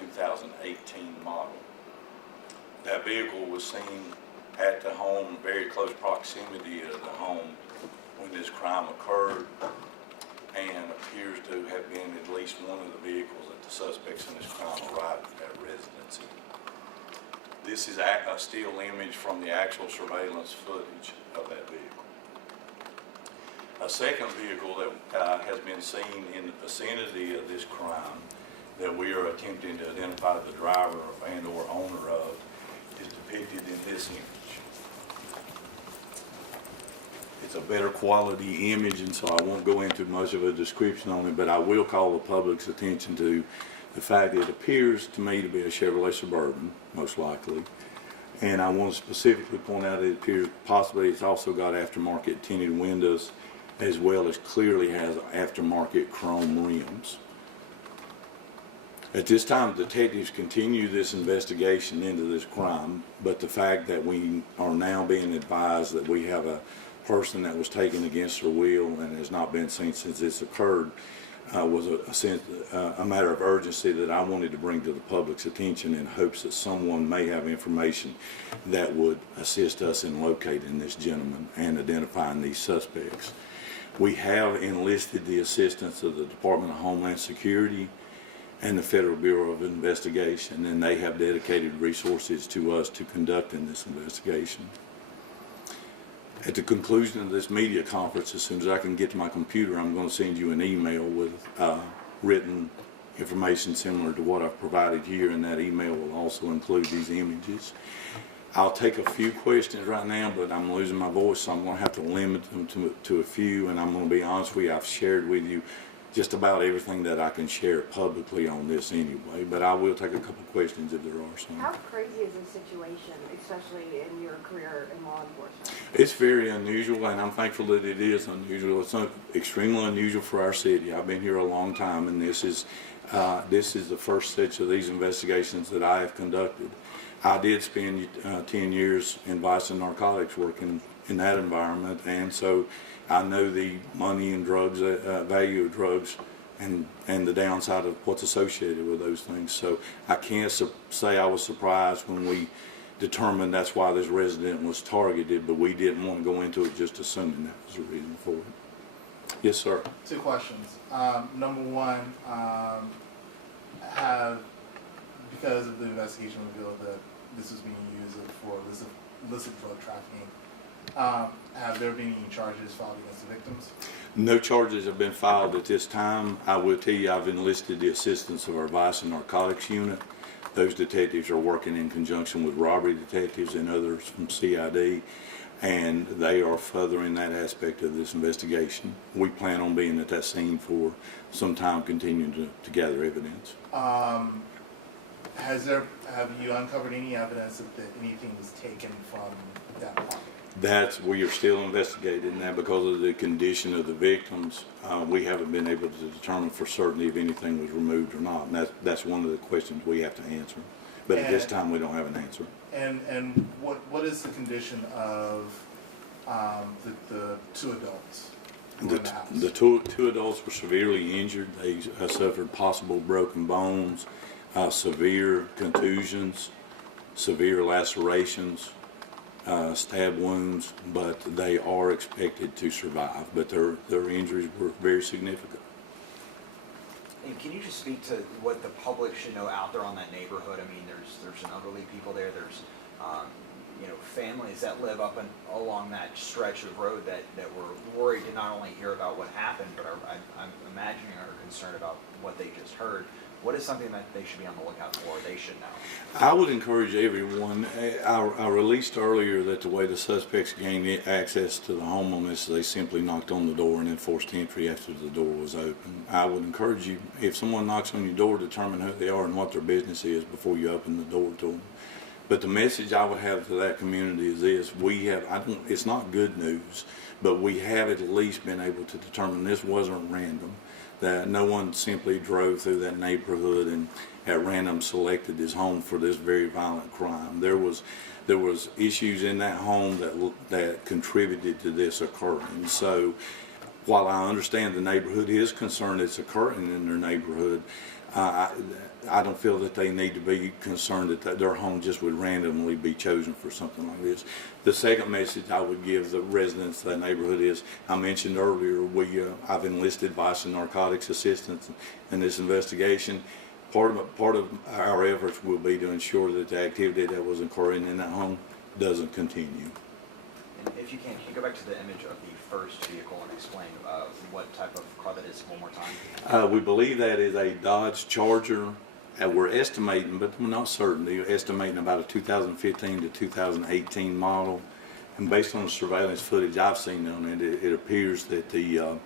2018 model. That vehicle was seen at the home, very close proximity of the home when this crime occurred, and appears to have been at least one of the vehicles that the suspects in this crime arrived at that residence in. This is a still image from the actual surveillance footage of that vehicle. A second vehicle that has been seen in the vicinity of this crime that we are attempting to identify the driver and or owner of is depicted in this image. It's a better quality image, and so I won't go into much of a description on it, but I will call the public's attention to the fact that it appears to me to be a Chevrolet Suburban, most likely. And I want to specifically point out it appears possibly it's also got aftermarket tinted windows, as well as clearly has aftermarket chrome rims. At this time, detectives continue this investigation into this crime, but the fact that we are now being advised that we have a person that was taken against her will and has not been seen since this occurred was a matter of urgency that I wanted to bring to the public's attention in hopes that someone may have information that would assist us in locating this gentleman and identifying these suspects. We have enlisted the assistance of the Department of Homeland Security and the Federal Bureau of Investigation, and they have dedicated resources to us to conducting this investigation. At the conclusion of this media conference, as soon as I can get to my computer, I'm going to send you an email with written information similar to what I've provided here, and that email will also include these images. I'll take a few questions right now, but I'm losing my voice, so I'm going to have to limit them to a few, and I'm going to be honest with you, I've shared with you just about everything that I can share publicly on this anyway, but I will take a couple questions if there are some. How crazy is this situation, especially in your career in law enforcement? It's very unusual, and I'm thankful that it is unusual. It's extremely unusual for our city. I've been here a long time, and this is the first such of these investigations that I have conducted. I did spend 10 years in vice and narcotics working in that environment, and so I know the money and drugs, value of drugs, and the downside of what's associated with those things. So I can't say I was surprised when we determined that's why this resident was targeted, but we didn't want to go into it just assuming that was the reason for it. Yes, sir. Two questions. Number one, because of the investigation revealed that this is being used for illicit drug trafficking, have there been any charges filed against the victims? No charges have been filed at this time. I will tell you I've enlisted the assistance of our vice and narcotics unit. Those detectives are working in conjunction with robbery detectives and others from CID, and they are furthering that aspect of this investigation. We plan on being at that scene for some time, continuing to gather evidence. Have you uncovered any evidence that anything was taken from that property? We are still investigating that because of the condition of the victims. We haven't been able to determine for certain if anything was removed or not, and that's one of the questions we have to answer. But at this time, we don't have an answer. And what is the condition of the two adults? The two adults were severely injured. They suffered possible broken bones, severe contusions, severe lacerations, stab wounds, but they are expected to survive. But their injuries were very significant. And can you just speak to what the public should know out there on that neighborhood? I mean, there's some elderly people there. There's families that live up and along that stretch of road that were worried to not only hear about what happened, but I'm imagining are concerned about what they just heard. What is something that they should be on the lookout for, or they should know? I would encourage everyone. I released earlier that the way the suspects gained access to the home on this, they simply knocked on the door and enforced entry after the door was open. I would encourage you, if someone knocks on your door, determine who they are and what their business is before you open the door to them. But the message I would have to that community is this: it's not good news, but we have at least been able to determine this wasn't random. That no one simply drove through that neighborhood and at random selected this home for this very violent crime. There was issues in that home that contributed to this occurring. So while I understand the neighborhood is concerned it's occurring in their neighborhood, I don't feel that they need to be concerned that their home just would randomly be chosen for something like this. The second message I would give the residents of that neighborhood is, I mentioned earlier, I've enlisted vice and narcotics assistance in this investigation. Part of our efforts will be to ensure that the activity that was occurring in that home doesn't continue. And if you can you go back to the image of the first vehicle and explain what type of car that is one more time? We believe that is a Dodge Charger. We're estimating, but we're not certain. They're estimating about a 2015 to 2018 model. And based on the surveillance footage I've seen on it, it appears that the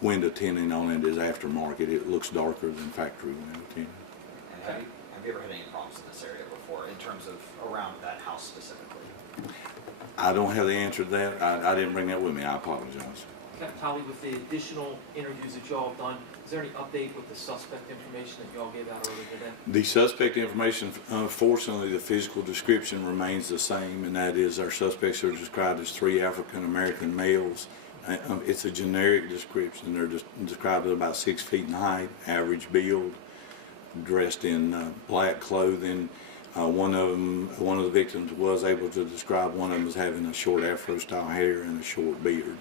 window tinting on it is aftermarket. It looks darker than factory window tinting. And have you ever had any problems in this area before in terms of around that house specifically? I don't have the answer to that. I didn't bring that with me. I apologize. Captain Holly, with the additional interviews that y'all have done, is there any update with the suspect information that y'all gave out earlier today? The suspect information, unfortunately, the physical description remains the same, and that is our suspects are described as 3 African American males. It's a generic description. They're just described as about 6 feet in height, average build, dressed in black clothing. One of the victims was able to describe one of them as having a short afro-style hair and a short beard.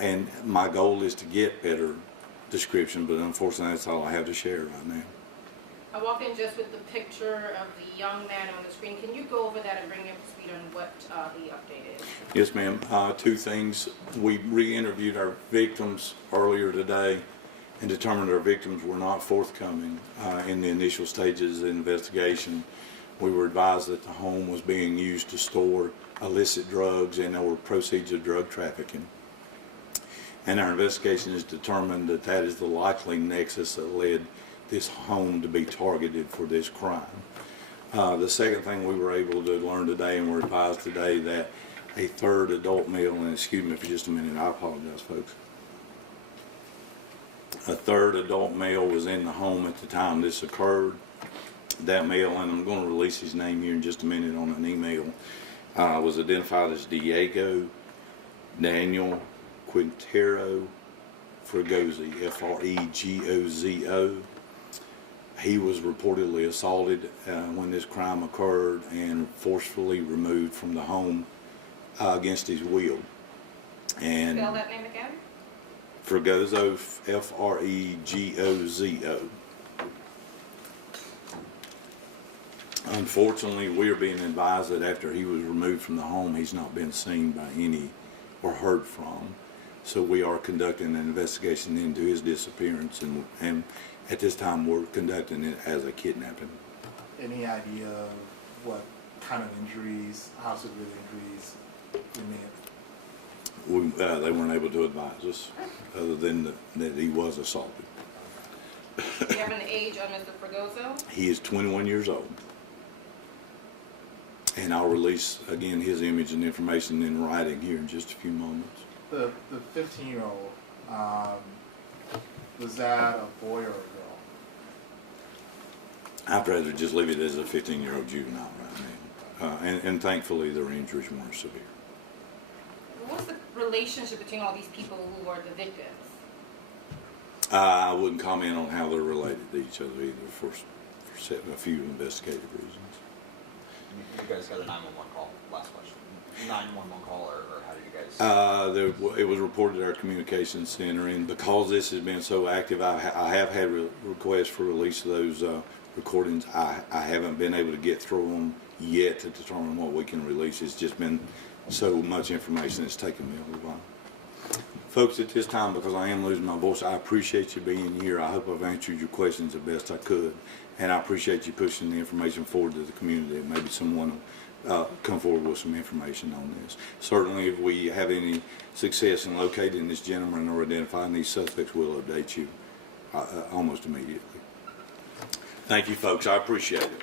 And my goal is to get better description, but unfortunately that's all I have to share right now. I walked in just with the picture of the young man on the screen. Can you go over that and bring me up to speed on what the update is? Yes, ma'am. 2 things. We re-interviewed our victims earlier today and determined our victims were not forthcoming in the initial stages of the investigation. We were advised that the home was being used to store illicit drugs and there were proceeds of drug trafficking. And our investigation has determined that that is the likely nexus that led this home to be targeted for this crime. The second thing we were able to learn today, and we're advised today, that a 3rd adult male, and excuse me for just a minute, I apologize, folks. A 3rd adult male was in the home at the time this occurred. That male, and I'm going to release his name here in just a minute on an email, was identified as Diego Daniel Quintero Fregoso, Fregozo. He was reportedly assaulted when this crime occurred and forcefully removed from the home against his will. And Spell that name again? Fregozo, Fregozo. Unfortunately, we are being advised that after he was removed from the home, he's not been seen by any or heard from. So we are conducting an investigation into his disappearance, and at this time we're conducting it as a kidnapping. Any idea of what kind of injuries, how severe the injuries he may have? They weren't able to advise us, other than that he was assaulted. Do you have an age on Mr. Fregoso? He is 21 years old. And I'll release, again, his image and information in writing here in just a few moments. The 15-year-old, was that a boy or a girl? I'd rather just leave it as a 15-year-old juvenile right now. And thankfully their injuries weren't severe. What's the relationship between all these people who are the victims? I wouldn't comment on how they're related to each other either for a few investigative reasons. You guys got a 911 call, last question. 911 call, or how did you guys? It was reported at our communications center, and because this has been so active, I have had requests for release of those recordings. I haven't been able to get through them yet to determine what we can release. It's just been so much information, it's taken me a little while. Folks, at this time, because I am losing my voice, I appreciate you being here. I hope I've answered your questions the best I could. And I appreciate you pushing the information forward to the community. Maybe someone will come forward with some information on this. Certainly, if we have any success in locating this gentleman or identifying these suspects, we'll update you almost immediately. Thank you, folks. I appreciate it.